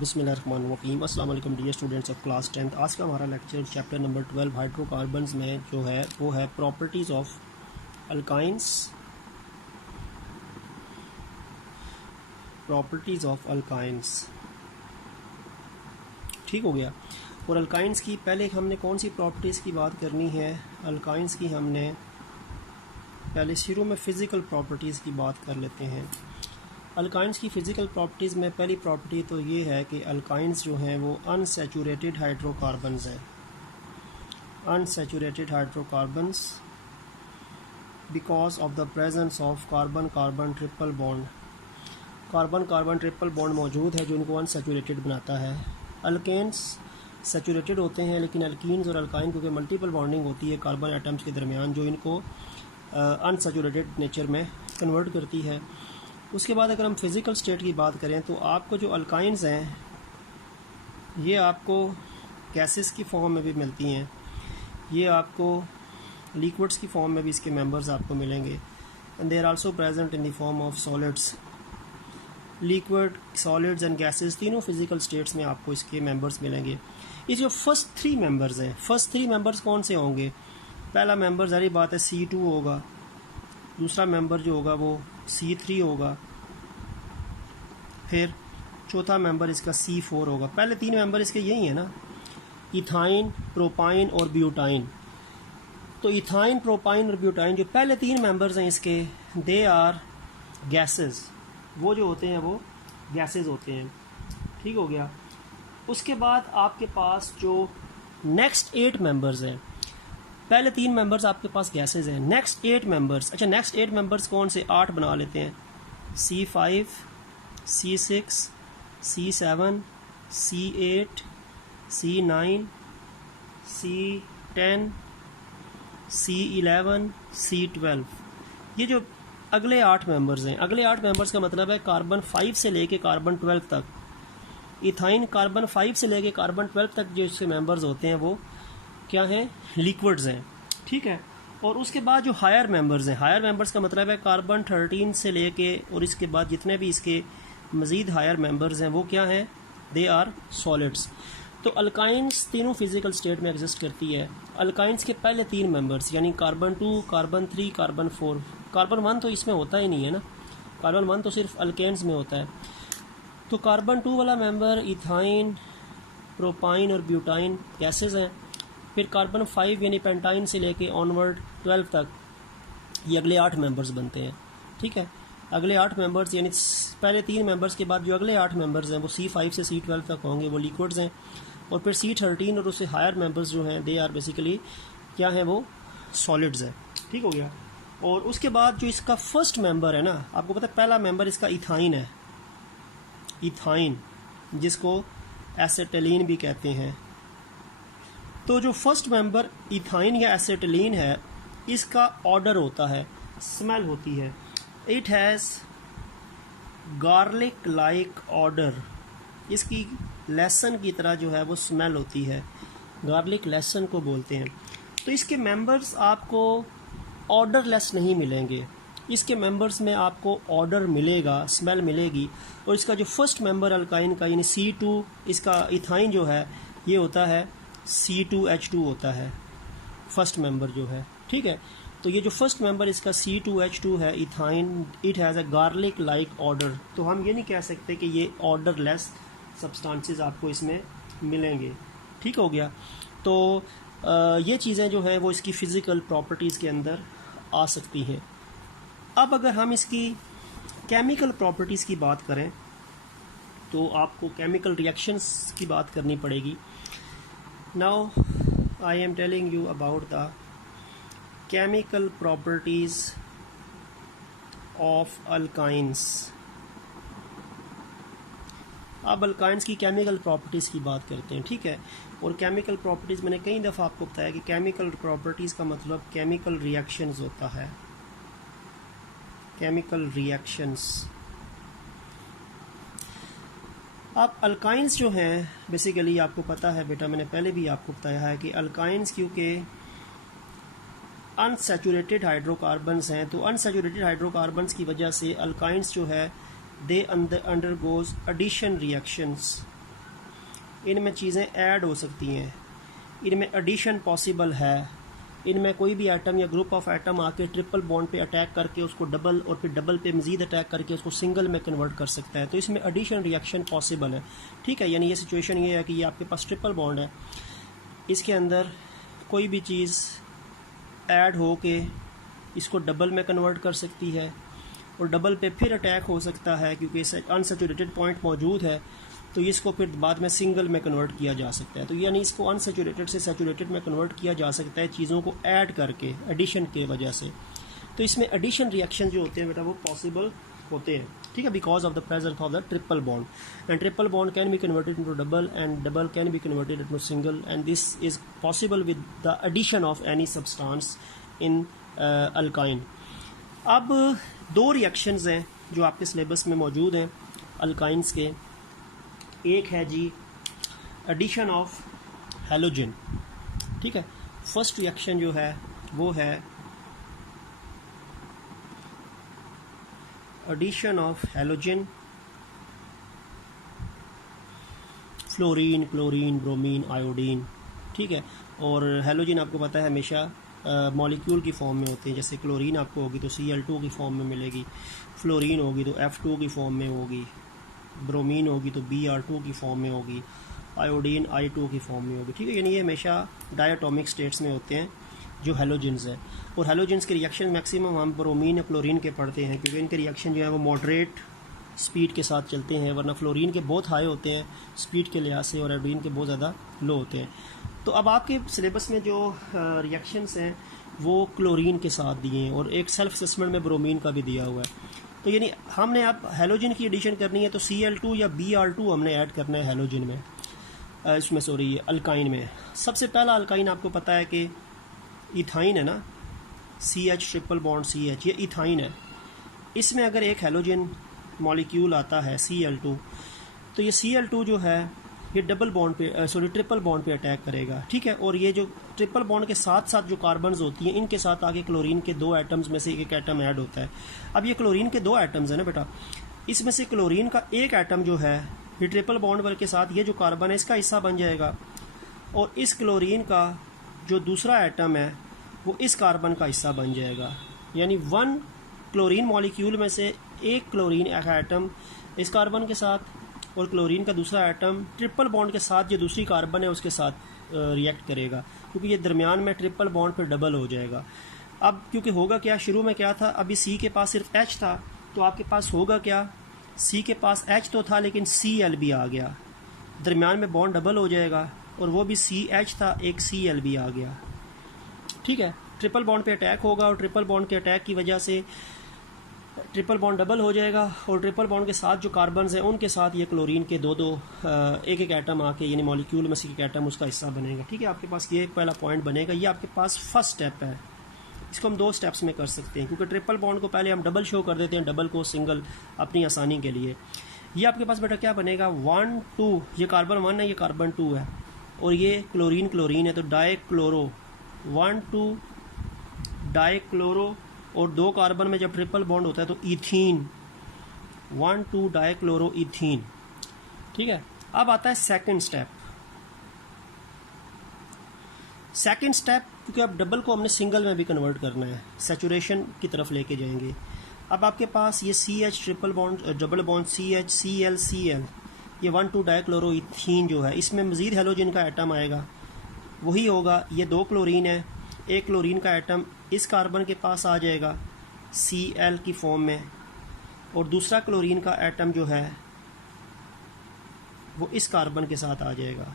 बिस्मिल्लाहिर्रहमानिर्रहीम। अस्सलाम वालेकुम dear students of class 10th। आज का हमारा लेक्चर चैप्टर नंबर 12 हाइड्रोकार्बन्स में जो है वो है properties of alkynes. Properties of alkynes, ठीक हो गया। और अल्काइंस की पहले हमने कौन सी प्रॉपर्टीज़ की बात करनी है? अल्काइंस की हमने पहले शुरू में फ़िज़िकल प्रॉपर्टीज़ की बात कर लेते हैं। अल्काइंस की फ़िज़िकल प्रॉपर्टीज़ में पहली प्रॉपर्टी तो ये है कि अल्काइंस जो हैं वो अनसैचुरेटेड हाइड्रोकार्बन्स हैं। Unsaturated hydrocarbons because of the presence of carbon carbon triple bond. Carbon carbon triple bond मौजूद है जो इनको अनसैचुरेटेड बनाता है। अल्केन्स सैचुरेटेड होते हैं, लेकिन अल्कीन्स और अल्काइन क्योंकि मल्टीपल बॉन्डिंग होती है कार्बन एटम्स के दरमियान, जो इनको अनसैचुरेटेड नेचर में कन्वर्ट करती है। उसके बाद अगर हम फिज़िकल स्टेट की बात करें तो आपको जो अल्काइंस हैं ये आपको गैसेस की फॉर्म में भी मिलती हैं, ये आपको लिक्विड्स की फॉर्म में भी इसके मेंबर्स आपको मिलेंगे। And they are also present in the form of solids. Liquid, solids and gases तीनों फिज़िकल स्टेट्स में आपको इसके मेंबर्स मिलेंगे। ये जो फर्स्ट थ्री मेंबर्स हैं, फर्स्ट थ्री मेंबर्स कौन से होंगे? पहला मेंबर ज़ाहिर बात है C2 होगा, दूसरा मेंबर जो होगा वो C3 होगा, फिर चौथा मेंबर इसका C4 होगा। पहले तीन मेंबर इसके यही है ना, इथाइन, प्रोपाइन और ब्यूटाइन। तो इथाइन, प्रोपाइन और ब्यूटाइन जो पहले तीन मेंबर्स हैं इसके, दे आर गैसेस। वो जो होते हैं वो गैसेस होते हैं, ठीक हो गया। उसके बाद आपके पास जो नेक्स्ट 8 मेंबर्स हैं, पहले तीन मेंबर्स आपके पास गैसेस हैं, नेक्स्ट 8 मेंबर्स, अच्छा नेक्स्ट 8 मेंबर्स कौन से? 8 बना लेते हैं। C5, C6, C7, C8, C9, C10, C11, C12। ये जो अगले 8 मेंबर्स हैं, अगले 8 मेंबर्स का मतलब है कार्बन 5 से लेके कार्बन 12 तक। इथाइन कार्बन 5 से लेके कार्बन 12 तक जो इसके मेंबर्स होते हैं वो क्या हैं? लिक्विड्स हैं, ठीक है। और उसके बाद जो हायर मेंबर्स हैं, हायर मेंबर्स का मतलब है कार्बन 13 से लेके और इसके बाद जितने भी इसके मज़ीद हायर मेंबर्स हैं वो क्या हैं? They are solids. तो अल्काइंस तीनों फिज़िकल स्टेट में एग्जिस्ट करती है। अल्काइंस के पहले तीन मेंबर्स यानी कार्बन 2, कार्बन 3, कार्बन 4, कार्बन 1 तो इसमें होता ही नहीं है ना, कार्बन 1 तो सिर्फ अल्केन्स में होता है। तो कार्बन 2 वाला मेंबर इथाइन, प्रोपाइन और ब्यूटाइन गैसेस हैं। फिर कार्बन 5 यानी पेंटाइन से लेके ऑनवर्ड 12 तक ये अगले 8 मेंबर्स बनते हैं, ठीक है। अगले 8 मेंबर्स यानी पहले तीन मेंबर्स के बाद जो अगले 8 मेंबर्स हैं वो C5 से C12 तक होंगे, वो लिक्विड्स हैं। और फिर C13 और उससे हायर मेंबर्स जो हैं दे आर बेसिकली क्या हैं? वो सॉलिड्स हैं, ठीक हो गया। और उसके बाद जो इसका फर्स्ट मेंबर है ना, आपको पता है पहला मेंबर इसका इथाइन है, इथाइन जिसको एसेटिलीन भी कहते हैं। तो जो फर्स्ट मेंबर इथाइन या एसेटिलीन है इसका ऑर्डर होता है, स्मेल होती है। It has garlic like order. इसकी लहसुन की तरह जो है वो स्मेल होती है, गार्लिक लहसुन को बोलते हैं। तो इसके मेंबर्स आपको ऑर्डरलेस नहीं मिलेंगे, इसके मेंबर्स में आपको ऑर्डर मिलेगा, स्मेल मिलेगी। और इसका जो फर्स्ट मेंबर अल्काइन का यानी C2, इसका इथाइन जो है ये होता है C2H2 होता है फर्स्ट मेंबर जो है, ठीक है। तो ये जो फर्स्ट मेंबर इसका C2H2 है ethyne, it has a garlic like order. तो हम ये नहीं कह सकते कि ये ऑर्डरलेस सब्सटेंसेस आपको इसमें मिलेंगे, ठीक हो गया। तो ये चीज़ें जो हैं वो इसकी फ़िज़िकल प्रॉपर्टीज़ के अंदर आ सकती हैं। अब अगर हम इसकी केमिकल प्रॉपर्टीज़ की बात करें तो आपको केमिकल रिएक्शंस की बात करनी पड़ेगी। Now I am telling you about the chemical properties of alkynes. अब अल्काइंस की केमिकल प्रॉपर्टीज़ की बात करते हैं, ठीक है। और केमिकल प्रॉपर्टीज़ मैंने कई दफ़ा आपको बताया कि केमिकल प्रॉपर्टीज़ का मतलब केमिकल रिएक्शंस होता है, केमिकल रिएक्शंस। अब अल्काइंस जो हैं बेसिकली आपको पता है बेटा, मैंने पहले भी आपको बताया है कि अल्काइंस क्योंकि अनसैचुरेटेड हाइड्रोकार्बन्स हैं, तो अनसैचुरेटेड हाइड्रोकार्बन्स की वजह से अल्काइंस जो है दे अंडरगोज एडिशन रिएक्शंस। इनमें चीज़ें ऐड हो सकती हैं, इनमें एडिशन पॉसिबल है, इनमें कोई भी एटम या ग्रुप ऑफ एटम आके ट्रिपल बॉन्ड पे अटैक करके उसको डबल और फिर डबल पे मज़ीद अटैक करके उसको सिंगल में कन्वर्ट कर सकता है। तो इसमें एडिशन रिएक्शन पॉसिबल है, ठीक है। यानी ये सिचुएशन ये है कि ये आपके पास ट्रिपल बॉन्ड है, इसके अंदर कोई भी चीज़ ऐड हो के इसको डबल में कन्वर्ट कर सकती है और डबल पे फिर अटैक हो सकता है, क्योंकि अनसैचुरेटेड पॉइंट मौजूद है तो इसको फिर बाद में सिंगल में कन्वर्ट किया जा सकता है। तो यानी इसको अनसैचुरेटेड से सैचुरेटेड में कन्वर्ट किया जा सकता है चीज़ों को ऐड करके, एडिशन के वजह से। तो इसमें एडिशन रिएक्शन जो होते हैं बेटा वो पॉसिबल होते हैं, ठीक है, because of the presence of the triple bond. And triple bond can be converted into double and double can be converted into single, and this is possible with the addition of any substance in alkyne. अब दो reactions हैं जो आपके syllabus में मौजूद हैं alkynes के। एक है जी एडिशन ऑफ हैलोजन, ठीक है। फर्स्ट रिएक्शन जो है वो है addition of halogen, fluorine, chlorine, bromine, iodine, ठीक है। और हैलोजन आपको पता है हमेशा मॉलिक्यूल की फॉर्म में होते हैं, जैसे क्लोरीन आपको होगी तो Cl2 की फॉर्म में मिलेगी, फ्लोरीन होगी तो F2 की फॉर्म में होगी, ब्रोमीन होगी तो Br2 की फॉर्म में होगी, आयोडीन I2 की फॉर्म में होगी, ठीक है। यानी ये हमेशा डायटोमिक स्टेट्स में होते हैं जो हैलोजेंस है। और हैलोजेंस के रिएक्शन मैक्सिमम हम ब्रोमीन या क्लोरीन के पढ़ते हैं, क्योंकि इनके रिएक्शन जो है वो मॉडरेट स्पीड के साथ चलते हैं, वरना फ्लोरीन के बहुत हाई होते हैं स्पीड के लिहाज से और आयोडीन के बहुत ज़्यादा लो होते हैं। तो अब आपके सिलेबस में जो रिएक्शंस हैं वो क्लोरीन के साथ दिए हैं और एक सेल्फ असेसमेंट में ब्रोमीन का भी दिया हुआ है। तो यानी हमने अब हैलोजन की एडिशन करनी है तो Cl2 या Br2 हमने ऐड करना है हैलोजन में, इसमें सॉरी अल्काइन में। सबसे पहला अल्काइन आपको पता है कि इथाइन है ना, CH ट्रिपल बॉन्ड CH, ये इथाइन है। इसमें अगर एक हैलोजन मॉलिक्यूल आता है Cl2 तो ये Cl2 जो है ये डबल बॉन्ड पे ट्रिपल बॉन्ड पे अटैक करेगा, ठीक है। और ये जो ट्रिपल बॉन्ड के साथ साथ जो कार्बन्स होती हैं इनके साथ आगे क्लोरीन के दो एटम्स में से एक एटम ऐड होता है। अब ये क्लोरीन के दो एटम्स है ना बेटा, इसमें से क्लोरीन का एक एटम जो है ये ट्रिपल बॉन्ड वाले के साथ ये जो कार्बन है इसका हिस्सा बन जाएगा, और इस क्लोरीन का जो दूसरा एटम है वो इस कार्बन का हिस्सा बन जाएगा। यानी वन क्लोरीन मॉलिक्यूल में से एक क्लोरीन एटम इस कार्बन के साथ और क्लोरीन का दूसरा एटम ट्रिपल बॉन्ड के साथ जो दूसरी कार्बन है उसके साथ रिएक्ट करेगा, क्योंकि ये दरमियान में ट्रिपल बॉन्ड पर डबल हो जाएगा। अब क्योंकि होगा क्या, शुरू में क्या था, अभी C के पास सिर्फ H था तो आपके पास होगा क्या, C के पास H तो था लेकिन Cl भी आ गया, दरमियान में बॉन्ड डबल हो जाएगा, और वो भी CH था, एक Cl भी आ गया, ठीक है। ट्रिपल बॉन्ड पे अटैक होगा और ट्रिपल बॉन्ड के अटैक की वजह से ट्रिपल बॉन्ड डबल हो जाएगा, और ट्रिपल बॉन्ड के साथ जो कार्बन्स हैं उनके साथ ये क्लोरीन के दो एक एक एटम आके यानी मॉलिक्यूल में से एक एटम उसका हिस्सा बनेगा, ठीक है। आपके पास ये पहला पॉइंट बनेगा, ये आपके पास फर्स्ट स्टेप है। इसको हम दो स्टेप्स में कर सकते हैं, क्योंकि ट्रिपल बॉन्ड को पहले हम डबल शो कर देते हैं, डबल को सिंगल अपनी आसानी के लिए। ये आपके पास बेटा क्या बनेगा, 1 2, ये कार्बन 1 है, ये कार्बन 2 है, और ये क्लोरीन क्लोरीन है तो डाइक्लोरो, 1 2 डाइक्लोरो, और दो कार्बन में जब ट्रिपल बॉन्ड होता है तो इथीन, 1 2 डाइक्लोरो इथीन, ठीक है। अब आता है सेकंड स्टेप। सेकंड स्टेप क्योंकि अब डबल को हमने सिंगल में भी कन्वर्ट करना है, सैचुरेशन की तरफ लेके जाएंगे। अब आपके पास ये CH triple bond double bond CH Cl Cl, ये 1 2 डाइक्लोरो इथीन जो है, इसमें मज़ीद हैलोजन का एटम आएगा, वही होगा, ये दो क्लोरीन है, एक क्लोरीन का एटम इस कार्बन के पास आ जाएगा Cl की फॉर्म में, और दूसरा क्लोरीन का एटम जो है वो इस कार्बन के साथ आ जाएगा।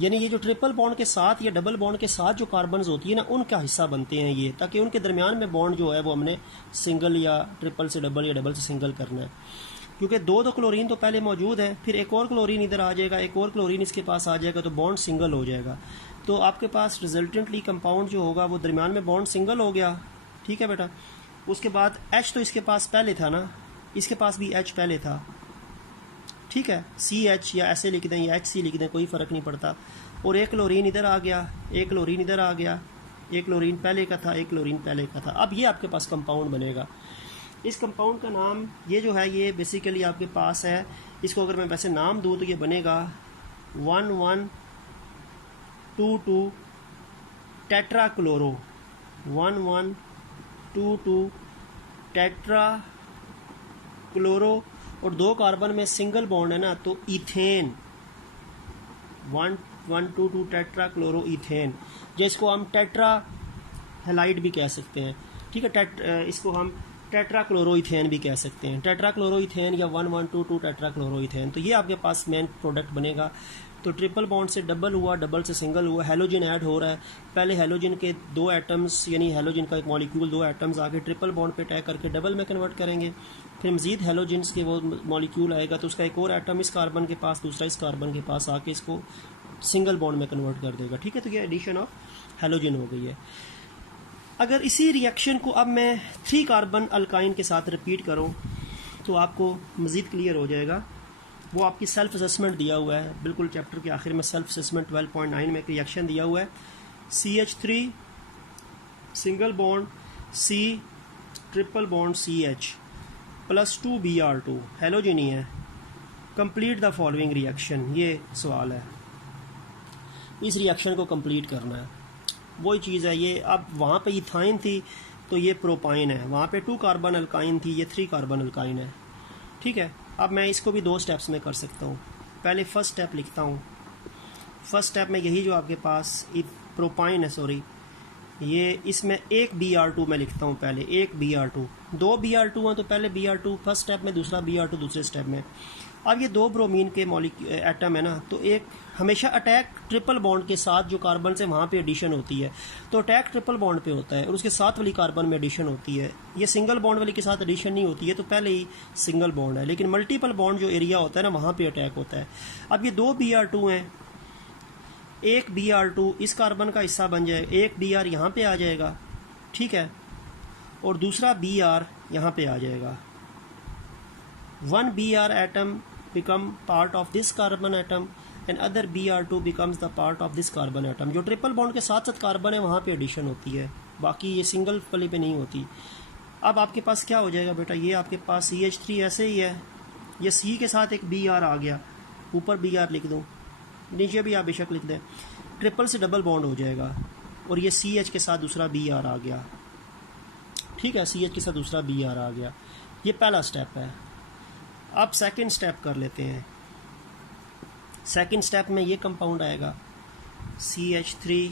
यानी ये जो ट्रिपल बॉन्ड के साथ या डबल बॉन्ड के साथ जो कार्बन्स होती है ना उनका हिस्सा बनते हैं ये, ताकि उनके दरमियान में बॉन्ड जो है वो हमने सिंगल या ट्रिपल से डबल या डबल से सिंगल करना है, क्योंकि दो क्लोरीन तो पहले मौजूद है, फिर एक और क्लोरीन इधर आ जाएगा, एक और क्लोरीन इसके पास आ जाएगा तो बॉन्ड सिंगल हो जाएगा। तो आपके पास रिजल्टेंटली कंपाउंड जो होगा वो दरमियान में बॉन्ड सिंगल हो गया, ठीक है बेटा। उसके बाद H तो इसके पास पहले था ना, इसके पास भी H पहले था, ठीक है, CH या ऐसे लिख दें या HC लिख दें, कोई फ़र्क नहीं पड़ता। और एक क्लोरीन इधर आ गया, एक क्लोरीन इधर आ गया, एक क्लोरीन पहले का था, एक क्लोरीन पहले का था। अब ये आपके पास कंपाउंड बनेगा। इस कंपाउंड का नाम ये जो है ये बेसिकली आपके पास है, इसको अगर मैं वैसे नाम दूँ तो ये बनेगा 1122 टेट्राक्लोरो, 1122 टेट्राक्लोरो, और 2 कार्बन में सिंगल बॉन्ड है ना, तो इथेन, 1122 टेट्राक्लोरो इथेन, जिसको हम टेट्रा हेलाइड भी कह सकते हैं, ठीक है। इसको हम टेट्राक्लोरोइथेन भी कह सकते हैं, टेट्राक्लोरोइथेन या 1122 टेट्राक्लोरोइथेन। तो ये आपके पास मेन प्रोडक्ट बनेगा। तो ट्रिपल बॉन्ड से डबल हुआ, डबल से सिंगल हुआ, हेलोजन ऐड हो रहा है। पहले हेलोजन के 2 एटम्स, यानी हेलोजन का एक मॉलिक्यूल 2 एटम्स आके ट्रिपल बॉन्ड पे अटैक करके डबल में कन्वर्ट करेंगे। फिर मजीद हेलोजन्स के वो मॉलिक्यूल आएगा तो उसका एक और एटम इस कार्बन के पास, दूसरा इस कार्बन के पास आके इसको सिंगल बॉन्ड में कन्वर्ट कर देगा, ठीक है। तो ये एडिशन ऑफ हेलोजन हो गई है। अगर इसी रिएक्शन को अब मैं 3 कार्बन अल्काइन के साथ रिपीट करूं तो आपको मज़ीद क्लियर हो जाएगा। वो आपकी सेल्फ असेसमेंट दिया हुआ है, बिल्कुल चैप्टर के आखिर में सेल्फ असेसमेंट 12.9 में एक रिएक्शन दिया हुआ है। CH3 single bond C triple bond CH plus 2 Br2 halogen ही है। कंप्लीट द फॉलोइंग रिएक्शन, ये सवाल है। इस रिएक्शन को कंप्लीट करना है, वही चीज़ है ये। अब वहाँ पे इथाइन थी तो ये प्रोपाइन है, वहाँ पे 2 कार्बन अल्काइन थी, ये 3 कार्बन अल्काइन है, ठीक है। अब मैं इसको भी 2 स्टेप्स में कर सकता हूँ। पहले फर्स्ट स्टेप लिखता हूँ। फर्स्ट स्टेप में यही जो आपके पास प्रोपाइन है, सॉरी, ये इसमें 1 Br2 में लिखता हूँ। पहले 1 Br2, 2 Br2 हैं तो पहले Br2 फर्स्ट स्टेप में, दूसरा Br2 दूसरे स्टेप में। अब ये 2 ब्रोमीन के एटम है ना, तो एक हमेशा अटैक ट्रिपल बॉन्ड के साथ जो कार्बन से वहाँ पे एडिशन होती है, तो अटैक ट्रिपल बॉन्ड पे होता है और उसके साथ वाली कार्बन में एडिशन होती है। ये सिंगल बॉन्ड वाली के साथ एडिशन नहीं होती है, तो पहले ही सिंगल बॉन्ड है। लेकिन मल्टीपल बॉन्ड जो एरिया होता है ना, वहाँ पे अटैक होता है। अब ये 2 Br2 हैं, 1 Br2 इस कार्बन का हिस्सा बन जाएगा, 1 Br यहाँ पे आ जाएगा, ठीक है, और दूसरा Br यहाँ पे आ जाएगा। 1 Br atom become part of this carbon atom and other Br2 becomes the part of this carbon atom। जो ट्रिपल बॉन्ड के साथ साथ कार्बन है वहाँ पे एडिशन होती है, बाकी ये सिंगल वाले पे नहीं होती। अब आपके पास क्या हो जाएगा बेटा, ये आपके पास CH3 ऐसे ही है, ये C के साथ एक Br आ गया, ऊपर Br लिख दूँ, नीचे भी आप बेशक लिख दें, ट्रिपल से डबल बॉन्ड हो जाएगा, और ये CH के साथ दूसरा Br आ गया, ठीक है, CH के साथ दूसरा Br आ गया। ये पहला स्टेप है। अब सेकंड स्टेप कर लेते हैं। सेकंड स्टेप में ये कंपाउंड आएगा CH3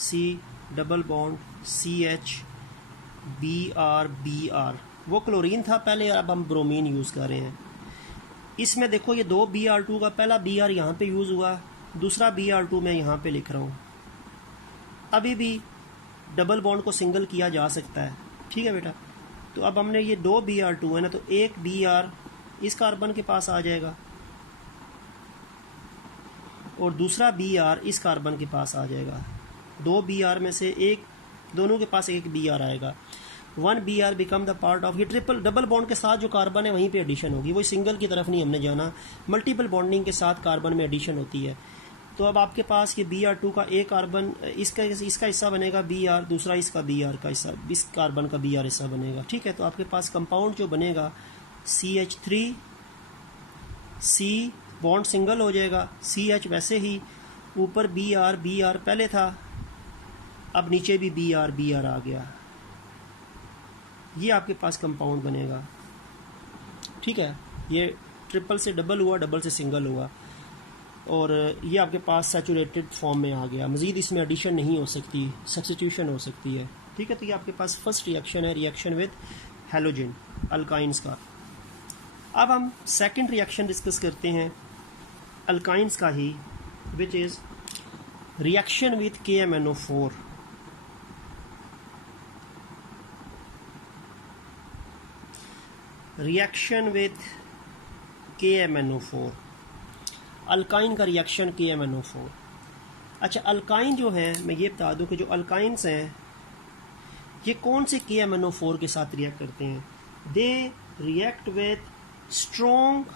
C double bond CH Br Br, वो क्लोरीन था पहले, अब हम ब्रोमीन यूज़ कर रहे हैं। इसमें देखो ये 2 Br2 का पहला Br यहाँ पे यूज़ हुआ, दूसरा Br2 मैं यहाँ पे लिख रहा हूँ। अभी भी डबल बॉन्ड को सिंगल किया जा सकता है, ठीक है बेटा। तो अब हमने ये 2 Br2 है ना, तो 1 Br इस कार्बन के पास आ जाएगा और दूसरा Br इस कार्बन के पास आ जाएगा। 2 Br में से एक, दोनों के पास एक Br आएगा। 1 Br become the part of, ये ट्रिपल डबल बॉन्ड के साथ जो कार्बन है वहीं पे एडिशन होगी, वही सिंगल की तरफ नहीं हमने जाना, मल्टीपल बॉन्डिंग के साथ कार्बन में एडिशन होती है। तो अब आपके पास ये Br2 का एक कार्बन, इसका हिस्सा बनेगा Br, दूसरा इसका Br का हिस्सा, इस कार्बन का Br हिस्सा बनेगा, ठीक है। तो आपके पास कंपाउंड जो बनेगा CH3 C बॉन्ड सिंगल हो जाएगा, CH वैसे ही, ऊपर Br पहले था, अब नीचे भी Br आ गया, ये आपके पास कंपाउंड बनेगा, ठीक है। ये ट्रिपल से डबल हुआ, डबल से सिंगल हुआ, और ये आपके पास सैचुरेटेड फॉर्म में आ गया। मज़ीद इसमें एडिशन नहीं हो सकती, सब्स्टिट्यूशन हो सकती है, ठीक है। तो ये आपके पास फर्स्ट रिएक्शन है, रिएक्शन विद हेलोजन अल्काइंस का। अब हम सेकंड रिएक्शन डिस्कस करते हैं अल्काइंस का ही, which is reaction with KMnO4। Reaction with KMnO4, alkyne का रिएक्शन KMnO4। अच्छा, अल्काइन जो है, मैं ये बता दूं कि जो अल्काइंस हैं ये कौन से KMnO4 के साथ रिएक्ट करते हैं। They react with strong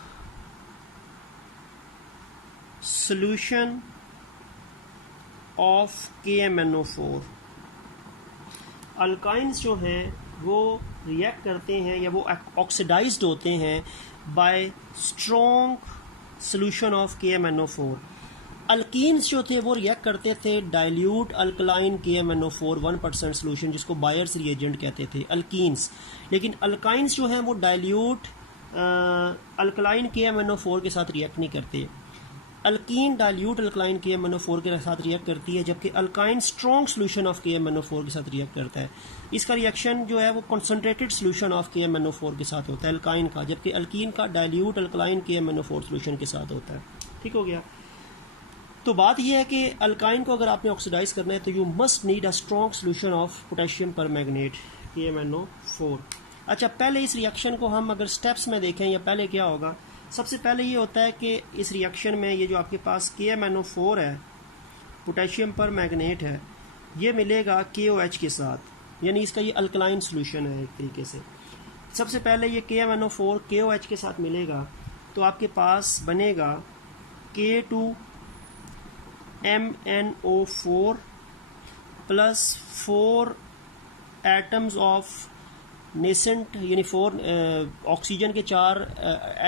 solution of KMnO4। Alkynes जो हैं वो रिएक्ट करते हैं या वो ऑक्सीडाइज्ड होते हैं bye strong solution of KMnO4। Alkenes जो थे वो रिएक्ट करते थे डाइल्यूट अल्कलाइन KMnO4 1% सोल्यूशन, जिसको बायर्स रिएजेंट कहते थे अल्कीन्स। लेकिन अल्काइंस जो हैं वो डाइल्यूट अल्कलाइन KMnO4 के साथ रिएक्ट नहीं करते। अल्कीन डाइल्यूट अल्कलाइन KMnO4 के साथ रिएक्ट करती है, जबकि alkyne strong solution of KMnO4 के साथ रिएक्ट करता है। इसका रिएक्शन जो है वो कंसनट्रेटेड सोल्यूशन ऑफ KMnO4 के साथ होता है अल्काइन का, जबकि अल्कीन का डाइल्यूट अल्कलाइन KMnO4 सोल्यूशन के साथ होता है। ठीक हो गया। तो बात यह है कि अल्काइन को अगर आपने ऑक्सीडाइज करना है तो you must need a strong solution of potassium permanganate KMnO4। अच्छा, पहले इस रिएक्शन को हम अगर स्टेप्स में देखें या पहले क्या होगा, सबसे पहले ये होता है कि इस रिएक्शन में ये जो आपके पास KMnO4 है, पोटेशियम परमैंगनेट है, ये मिलेगा KOH के साथ, यानी इसका ये अल्कलाइन सोल्यूशन है एक तरीके से। सबसे पहले ये KMnO4 KOH के साथ मिलेगा तो आपके पास बनेगा K2MnO4 plus 4 atoms of nascent, यानी 4 ऑक्सीजन के 4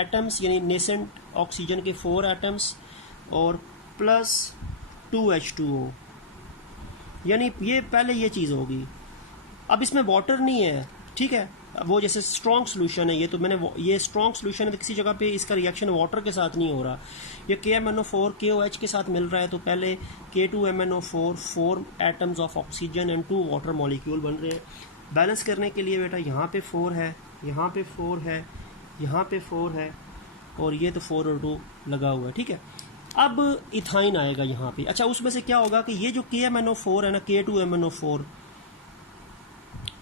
एटम्स, यानी नेसेंट ऑक्सीजन के 4 एटम्स, और प्लस 2H2O, यानी ये पहले ये चीज़ होगी। अब इसमें वाटर नहीं है, ठीक है, वो जैसे स्ट्रॉन्ग सोल्यूशन है ये, तो मैंने ये स्ट्रॉन्ग सोल्यूशन है तो किसी जगह पे इसका रिएक्शन वाटर के साथ नहीं हो रहा। ये KMnO4 KOH के साथ मिल रहा है तो पहले K2MnO4 4 atoms of oxygen and 2 water molecule बन रहे हैं। बैलेंस करने के लिए बेटा यहाँ पे 4 है, यहाँ पे 4 है, यहाँ पे 4 है, और ये तो 4 और 2 लगा हुआ है। ठीक है, अब इथाइन आएगा यहाँ पे। अच्छा, उसमें से क्या होगा कि ये जो KMnO4 है ना, K2MnO4,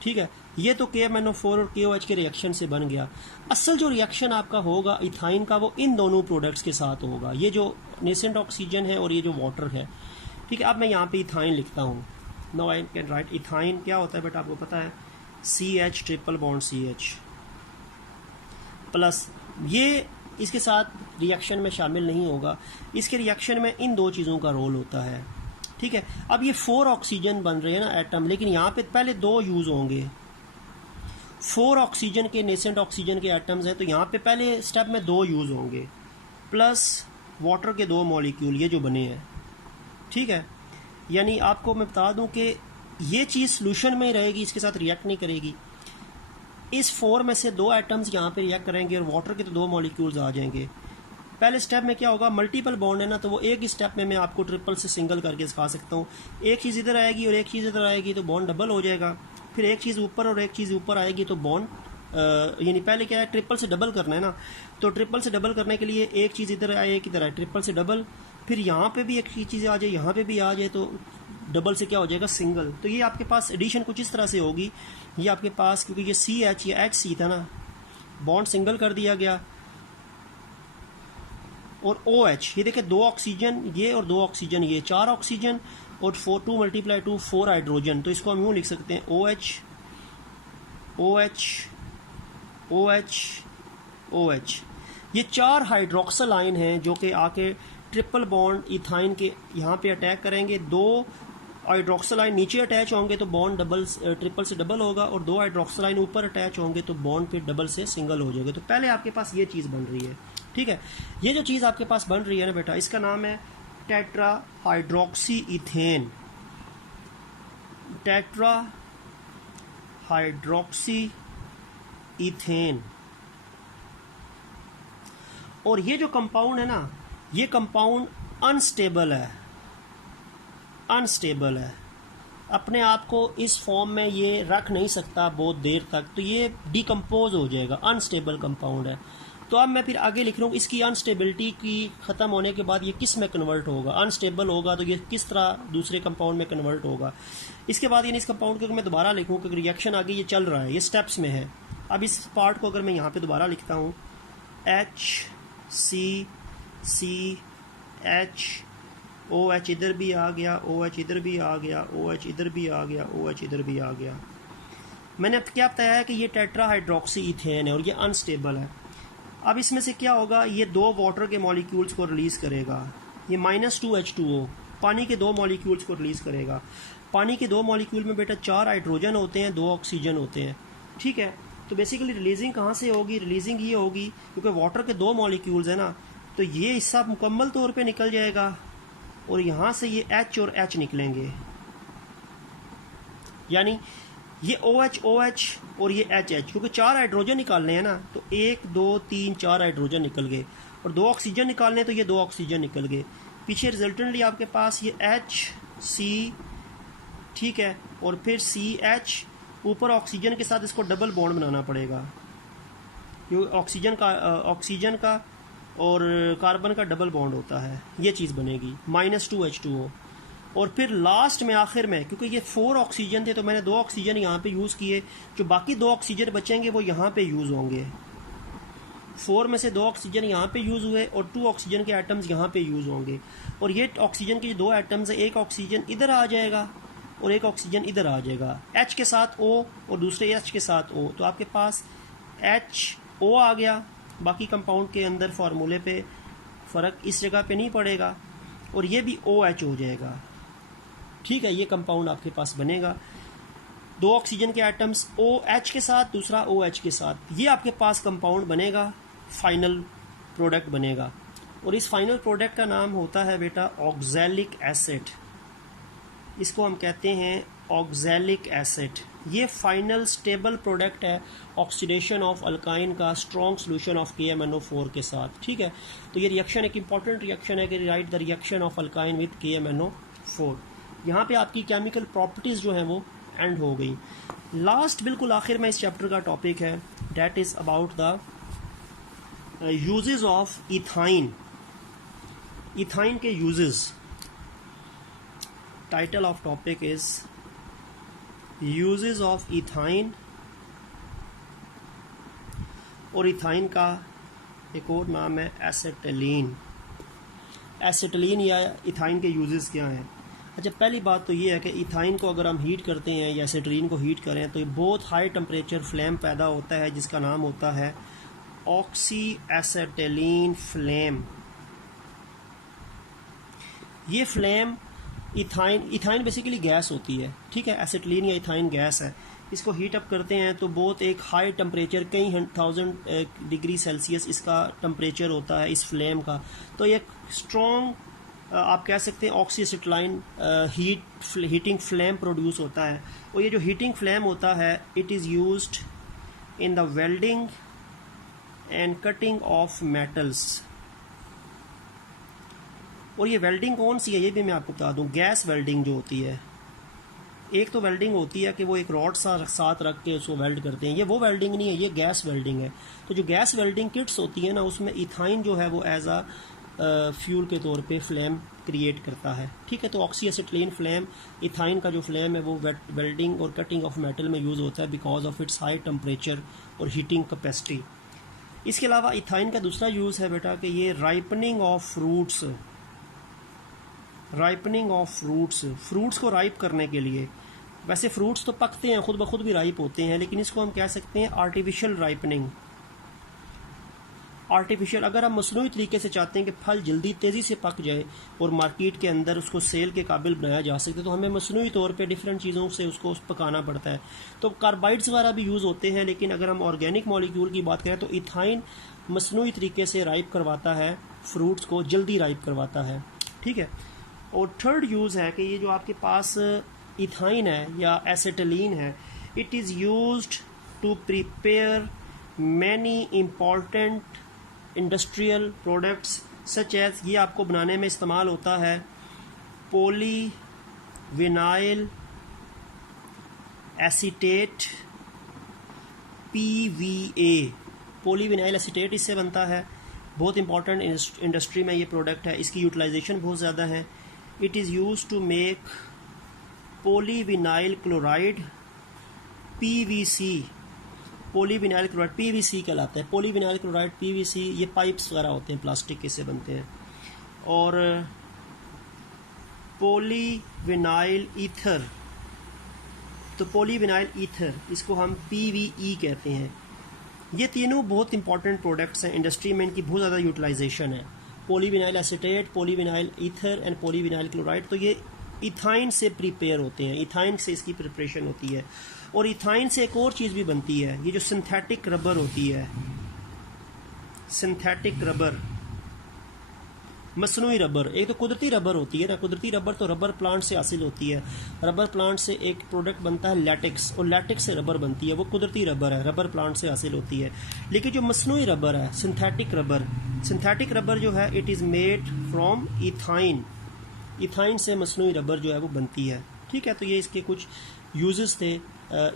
ठीक है, ये तो KMnO4 और KOH के रिएक्शन से बन गया। असल जो रिएक्शन आपका होगा इथाइन का वो इन दोनों प्रोडक्ट्स के साथ होगा, ये जो नेसेंट ऑक्सीजन है और ये जो वाटर है। ठीक है, अब मैं यहाँ पे इथाइन लिखता हूँ। Now I can write ethyne. क्या होता है बेटा, आपको पता है, CH triple bond CH plus, ये इसके साथ रिएक्शन में शामिल नहीं होगा। इसके रिएक्शन में इन दो चीज़ों का रोल होता है। ठीक है, अब ये 4 ऑक्सीजन बन रहे हैं ना एटम, लेकिन यहाँ पे पहले 2 यूज़ होंगे। 4 ऑक्सीजन के नेसेंट ऑक्सीजन के एटम्स हैं तो यहाँ पे पहले स्टेप में 2 यूज़ होंगे, प्लस वाटर के 2 मॉलिक्यूल ये जो बने हैं। ठीक है, यानी आपको मैं बता दूं कि ये चीज़ सोल्यूशन में ही रहेगी, इसके साथ रिएक्ट नहीं करेगी। इस 4 में से 2 एटम्स यहाँ पे रिएक्ट करेंगे और वाटर के तो 2 मॉलिक्यूल्स आ जाएंगे। पहले स्टेप में क्या होगा, मल्टीपल बॉन्ड है ना, तो वो एक ही स्टेप में मैं आपको ट्रिपल से सिंगल करके सिखा सकता हूँ। एक चीज़ इधर आएगी और एक चीज़ इधर आएगी तो बॉन्ड डबल हो जाएगा। फिर एक चीज़ ऊपर और एक चीज़ ऊपर आएगी तो बॉन्ड, यानी पहले क्या है, ट्रिपल से डबल करना है ना, तो ट्रिपल से डबल करने के लिए एक चीज़ इधर आए एक इधर आए, ट्रिपल से डबल, फिर यहाँ पे भी एक चीज़ आ जाए, यहाँ पे भी आ जाए, तो डबल से क्या हो जाएगा, सिंगल। तो ये आपके पास एडिशन कुछ इस तरह से होगी। ये आपके पास, क्योंकि ये CH या HC था ना, बॉन्ड सिंगल कर दिया गया, और OH, ये देखिए 2 ऑक्सीजन ये और 2 ऑक्सीजन ये, 4 ऑक्सीजन और 2 × 2 4 हाइड्रोजन। तो इसको हम यूँ लिख सकते हैं OH OH OH OH। ये 4 हाइड्रोक्सल आयन हैं जो कि आके ट्रिपल बॉन्ड इथाइन के यहाँ पे अटैक करेंगे। 2 हाइड्रोक्सल आयन नीचे अटैच होंगे तो बॉन्ड डबल ट्रिपल से डबल होगा, और 2 हाइड्रोक्सल आयन ऊपर अटैच होंगे तो बॉन्ड फिर डबल से सिंगल हो जाएगा। तो पहले आपके पास ये चीज़ बन रही है। ठीक है, ये जो चीज़ आपके पास बन रही है ना बेटा, इसका नाम है tetra hydroxy ethane. Tetra hydroxy ethane. और ये जो कंपाउंड है ना, ये कंपाउंड अनस्टेबल है, अनस्टेबल है, अपने आप को इस फॉर्म में ये रख नहीं सकता बहुत देर तक, तो ये डिकम्पोज हो जाएगा, अनस्टेबल कंपाउंड है। तो अब मैं फिर आगे लिख रहा हूँ, इसकी अनस्टेबिलिटी की ख़त्म होने के बाद ये किस में कन्वर्ट होगा, अनस्टेबल होगा तो ये किस तरह दूसरे कंपाउंड में कन्वर्ट होगा। इसके बाद यानी इस कंपाउंड को मैं दोबारा लिखूँ क्योंकि रिएक्शन आगे ये चल रहा है, ये स्टेप्स में है। अब इस पार्ट को अगर मैं यहाँ पे दोबारा लिखता हूँ, HCCH, OH इधर भी आ गया, OH इधर भी आ गया, OH इधर भी आ गया, OH इधर भी आ गया। मैंने अब क्या बताया है कि ये टेट्रा हाइड्रोक्सी इथेन है और ये अनस्टेबल है। अब इसमें से क्या होगा, ये 2 वाटर के मॉलिक्यूल्स को रिलीज़ करेगा, ये -2H2O पानी के 2 मॉलिक्यूल्स को रिलीज़ करेगा। पानी के 2 मॉलिक्यूल में बेटा 4 हाइड्रोजन होते हैं, 2 ऑक्सीजन होते हैं। ठीक है, तो बेसिकली रिलीजिंग कहाँ से होगी, रिलीजिंग ये होगी क्योंकि वाटर के 2 मॉलिक्यूल्स है ना, तो ये हिस्सा मुकम्मल तौर पे निकल जाएगा और यहाँ से ये H और H निकलेंगे, यानी ये OH OH और ये HH, क्योंकि 4 हाइड्रोजन निकालने हैं ना, तो 1 2 3 4 हाइड्रोजन निकल गए, और 2 ऑक्सीजन निकालने हैं तो ये 2 ऑक्सीजन निकल गए। पीछे रिजल्टेंटली आपके पास ये HC, ठीक है, और फिर CH, ऊपर ऑक्सीजन के साथ इसको डबल बॉन्ड बनाना पड़ेगा, क्योंकि ऑक्सीजन का और कार्बन का डबल बॉन्ड होता है, ये चीज़ बनेगी -2H2O। और फिर लास्ट में आखिर में, क्योंकि ये 4 ऑक्सीजन थे तो मैंने 2 ऑक्सीजन यहाँ पे यूज़ किए, जो बाकी 2 ऑक्सीजन बचेंगे वो यहाँ पे यूज़ होंगे। 4 में से 2 ऑक्सीजन यहाँ पे यूज़ हुए और 2 ऑक्सीजन के एटम्स यहाँ पे यूज़ होंगे, और ये ऑक्सीजन के जो 2 एटम्स हैं, एक ऑक्सीजन इधर आ जाएगा और एक ऑक्सीजन इधर आ जाएगा, H के साथ O और दूसरे H के साथ O, तो आपके पास HO आ गया। बाकी कंपाउंड के अंदर फार्मूले पे फ़र्क इस जगह पे नहीं पड़ेगा, और ये भी OH हो जाएगा, ठीक है। ये कंपाउंड आपके पास बनेगा, 2 ऑक्सीजन के एटम्स OH के साथ, दूसरा OH के साथ, ये आपके पास कंपाउंड बनेगा, फाइनल प्रोडक्ट बनेगा। और इस फाइनल प्रोडक्ट का नाम होता है बेटा ऑक्सैलिक एसिड, इसको हम कहते हैं ऑक्सैलिक एसिड। ये फाइनल स्टेबल प्रोडक्ट है ऑक्सीडेशन ऑफ अल्काइन का स्ट्रॉन्ग सोल्यूशन ऑफ KMnO4 के साथ, ठीक है। तो ये रिएक्शन एक इंपॉर्टेंट रिएक्शन है कि right the reaction of alkyne with KMnO4। यहाँ पे आपकी केमिकल प्रॉपर्टीज़ जो हैं वो एंड हो गई। लास्ट बिल्कुल आखिर में इस चैप्टर का टॉपिक है, that is about the uses of ethyne. Ethyne के uses, title of topic is uses of ethyne, और इथाइन का एक और नाम है एसेटिलीन। एसेटिलीन या इथाइन के यूजेस क्या हैं? अच्छा, पहली बात तो ये है कि इथाइन को अगर हम हीट करते हैं या एसेटिलीन को हीट करें तो ये बहुत हाई टेम्परेचर फ्लेम पैदा होता है, जिसका नाम होता है ऑक्सी एसेटिलीन फ्लेम। ये फ्लेम इथाइन बेसिकली गैस होती है, ठीक है, एसिटिलीन या इथाइन गैस है। इसको हीट अप करते हैं तो बहुत एक हाई टेम्परेचर, कई 1000 डिग्री सेल्सियस इसका टेम्परेचर होता है इस फ्लेम का। तो एक स्ट्रॉन्ग आप कह सकते हैं oxy acetylene heating flame produce होता है। और ये जो हीटिंग फ्लेम होता है, it is used in the welding and cutting of metals. और ये वेल्डिंग कौन सी है ये भी मैं आपको बता दूं, गैस वेल्डिंग जो होती है। एक तो वेल्डिंग होती है कि वो एक रॉड साथ रख के उसको वेल्ड करते हैं, ये वो वेल्डिंग नहीं है, ये गैस वेल्डिंग है। तो जो गैस वेल्डिंग किट्स होती है ना, उसमें इथाइन जो है वो एज आ फ्यूल के तौर पे फ्लेम क्रिएट करता है, ठीक है। तो ऑक्सी एसिटिलीन फ्लेम, इथाइन का जो फ्लेम है वो वेल्डिंग और कटिंग ऑफ मेटल में यूज़ होता है because of its high temperature और हीटिंग कैपेसिटी। इसके अलावा इथाइन का दूसरा यूज़ है बेटा कि ये ripening of fruits, ripening of fruits को राइप करने के लिए। वैसे फ्रूट्स तो पकते हैं, खुद ब खुद भी राइप होते हैं, लेकिन इसको हम कह सकते हैं आर्टिफिशियल राइपनिंग। आर्टिफिशियल, अगर हम मसनूई तरीके से चाहते हैं कि फल जल्दी तेज़ी से पक जाए और मार्केट के अंदर उसको सेल के काबिल बनाया जा सके, तो हमें मसनूई तौर पे डिफरेंट चीज़ों से उसको पकाना पड़ता है। तो कार्बाइड्स वगैरह भी यूज़ होते हैं, लेकिन अगर हम ऑर्गेनिक मॉलिक्यूल की बात करें तो इथाइन मसनूई तरीके से राइप करवाता है, फ्रूट्स को जल्दी राइप करवाता है, ठीक है। और थर्ड यूज़ है कि ये जो आपके पास इथाइन है या एसिटिलीन है, it is used to prepare many important industrial products such as, ये आपको बनाने में इस्तेमाल होता है poly vinyl acetate PVA। Poly vinyl acetate इससे बनता है, बहुत इंपॉर्टेंट इंडस्ट्री में ये प्रोडक्ट है, इसकी यूटिलाइजेशन बहुत ज़्यादा है। It is used to make polyvinyl chloride PVC। Polyvinyl chloride PVC कहलाता है, पॉलीविनाइल क्लोराइड PVC। ये पाइप्स वगैरह होते हैं प्लास्टिक के, से बनते हैं। और पॉलीविनाइल ईथर, तो पॉलीविनाइल ईथर इसको हम PVE कहते हैं। ये तीनों बहुत इंपॉर्टेंट प्रोडक्ट्स हैं, इंडस्ट्री में इनकी बहुत ज़्यादा यूटिलाइजेशन है। Polyvinyl acetate, polyvinyl ether and polyvinyl chloride, तो ये इथाइन से प्रिपेयर होते हैं, इथाइन से इसकी प्रिपरेशन होती है। और इथाइन से एक और चीज़ भी बनती है, ये जो सिंथेटिक रबर होती है, सिंथेटिक रबर, मसनूई रबर, एक तो कुदरती रबर होती है ना, कुदरती रबर तो रबर प्लांट से हासिल होती है, रबर प्लांट से एक प्रोडक्ट बनता है लैटेक्स, और लैटेक्स से रबर बनती है, वो कुदरती रबर है, रबर प्लांट से हासिल होती है। लेकिन जो मसनूई रबर है, सिंथेटिक रबर जो है it is made from ethyne, ethyne से मसनूई रबर जो है वो बनती है। ठीक है, तो ये इसके कुछ यूजेस थे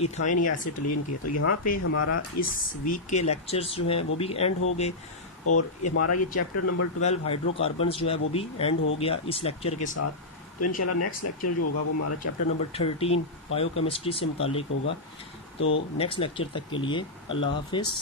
इथाइन या एसिटिलीन के। तो यहाँ पे हमारा इस वीक के लेक्चर्स जो हैं वो भी एंड हो गए, और हमारा ये चैप्टर नंबर 12 हाइड्रोकार्बन्स जो है वो भी एंड हो गया इस लेक्चर के साथ। तो इंशाल्लाह नेक्स्ट लेक्चर जो होगा वो हमारा चैप्टर नंबर 13 बायोकेमिस्ट्री से मुतालिक होगा। तो नेक्स्ट लेक्चर तक के लिए अल्लाह हाफिज़।